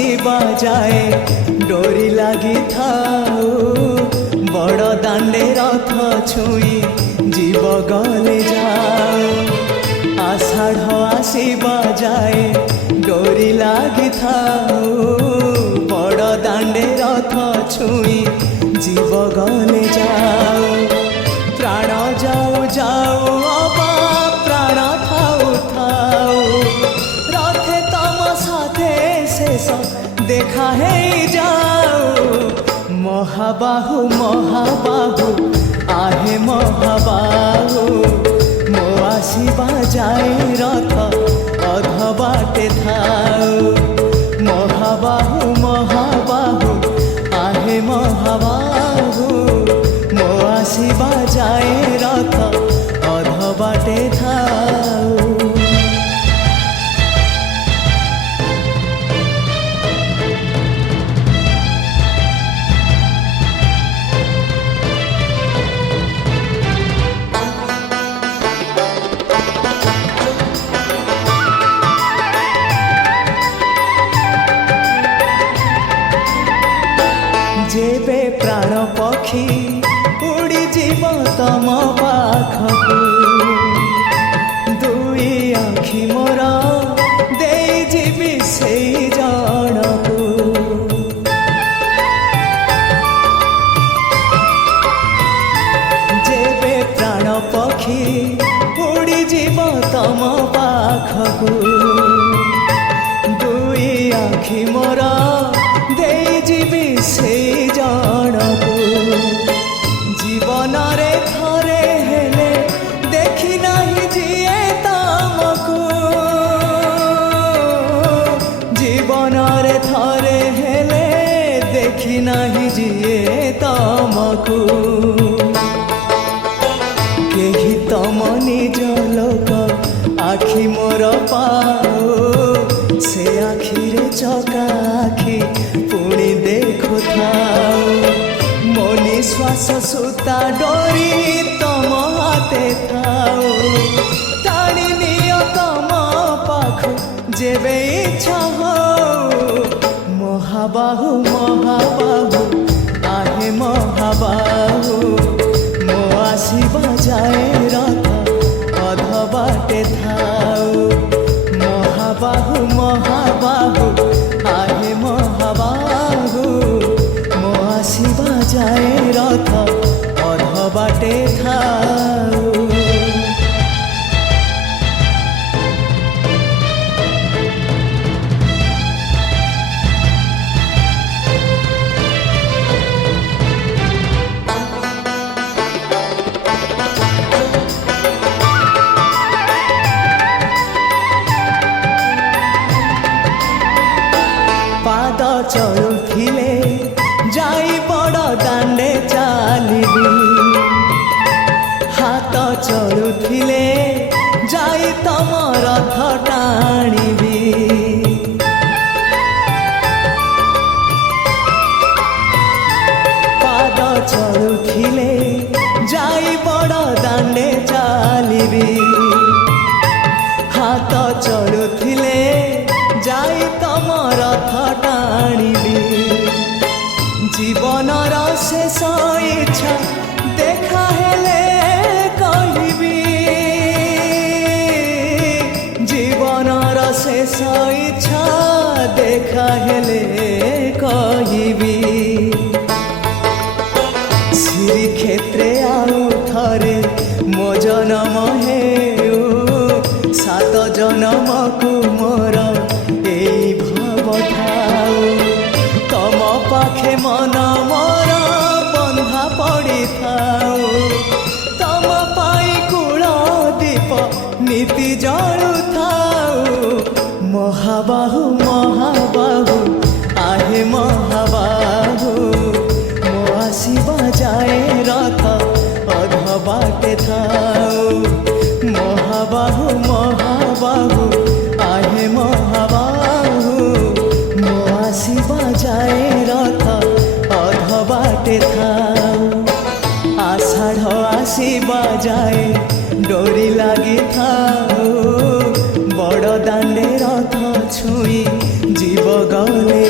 ଆସିବା ଯାଏ ଡୋରି ଲାଗିଥାଉ ବଡ଼ ଦାଣ୍ଡେ ରଥ ଛୁଇଁ ଯିବ ଗଲେ ଯାଉ ଆଷାଢ଼ ଆସିବା ଯାଏ ଡୋରି ଲାଗିଥାଉ ବଡ଼ ଦାଣ୍ଡେ ରଥ ଛୁଇଁ ଯିବ ଗଲେ ଯାଉ ପ୍ରାଣ ଯାଉ ଯାଉ ଅବା ପ୍ରାଣ ଥାଉ ଥାଉ রথে তম সাথে শেষ দেখা হয়ে যাও মহাবাহু মহাবাহু আহে মহাবাহু মো আসিবা যায় রথ অধ বাটে থাও মহাবাহু মহাবাহু আহে মহাবাহু মো আসিবা যায় রথ অধ বাটে থাও যেবে প্রাণ পক্ষী উড়ি যাব তম পাখকু দুই আখি মোর দেই যাবি সেই জনকু যেবে প্রাণ পক্ষী উড়ি যাব তম পাখকু দুই আখি মোর দেই যাবি সেই জনকু জীবনরে থরে হেলে দেখি নাহি জিয়ে তমকু জীবনরে থরে হেলে দেখি নাহি জিয়ে তমকু কেহি তম নিজ লোক আখি মোর পাও সে আখিরে চকা আখি পুଣି দেখুথাও মো নিঃশ্বাস সুতা ডোরি তম হাতে থাও টানি নিও তম পাখ যেবে ইচ্ছা হও মহাবাহু মহাবাহু আহে মহাবাহু মো আসিবা যায় রথ অধ বাটে থাও মহাবাহু মহাবাহু আহে মহাবাহু মো আসিবা যায় রথ অধ বাটে থাও পাদ চলুথিলে যাই বড় দাণ্ডে চালিবি হাত চলুথিলে যাই তম রথ টাণিবি পাদ চলুথিলে যাই বড় দাণ্ডে চালিবি হাত চলুথিলে যাই তম রথ টাণিবি জীবনর শেষ ইচ্ছা দেখা হেলে কহিবি জীবনর শেষ ইচ্ছা দেখা হেলে কহিবি শ্রীক্ষেত্রে আউ থরে মো জনম হেউ সাত জনমকু মোর এই ভাব থাও তম পাখে মন মোর বন্ধা পড়ি থাও তম পাই কূল দীপ নীতি জলু থাও মহাবাহু মহাবাহু আহে মহাবাহু মো আসিবা যায় রথ অধ বাটে থাও মহাবাহু মহাবাহু আহে মহাবাহু মো আসিবা যায় রথ অধ বাটে থাও আষাঢ় আসিবা যায় ডোরি লাগি থাও বড় দাণ্ডে রথ ছুঁই জীব গলে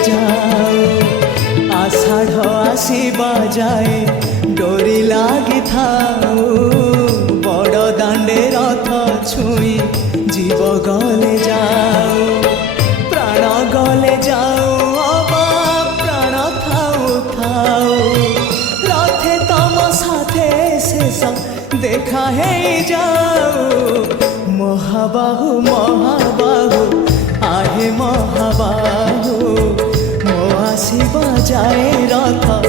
ଆସିବା ଯାଏ ଡୋରି ଲାଗିଥାଉ ବଡ଼ ଦାଣ୍ଡେ ରଥ ଛୁଇଁ জীব গলে যাও প্রাণ গলে যাও অবা প্রাণ থাও থাও রথে তম সাথে শেষ দেখা হয়ে যাও মহাবাহু মহাবাহু আহে মহাবাহু মো আসিবা যায় রথ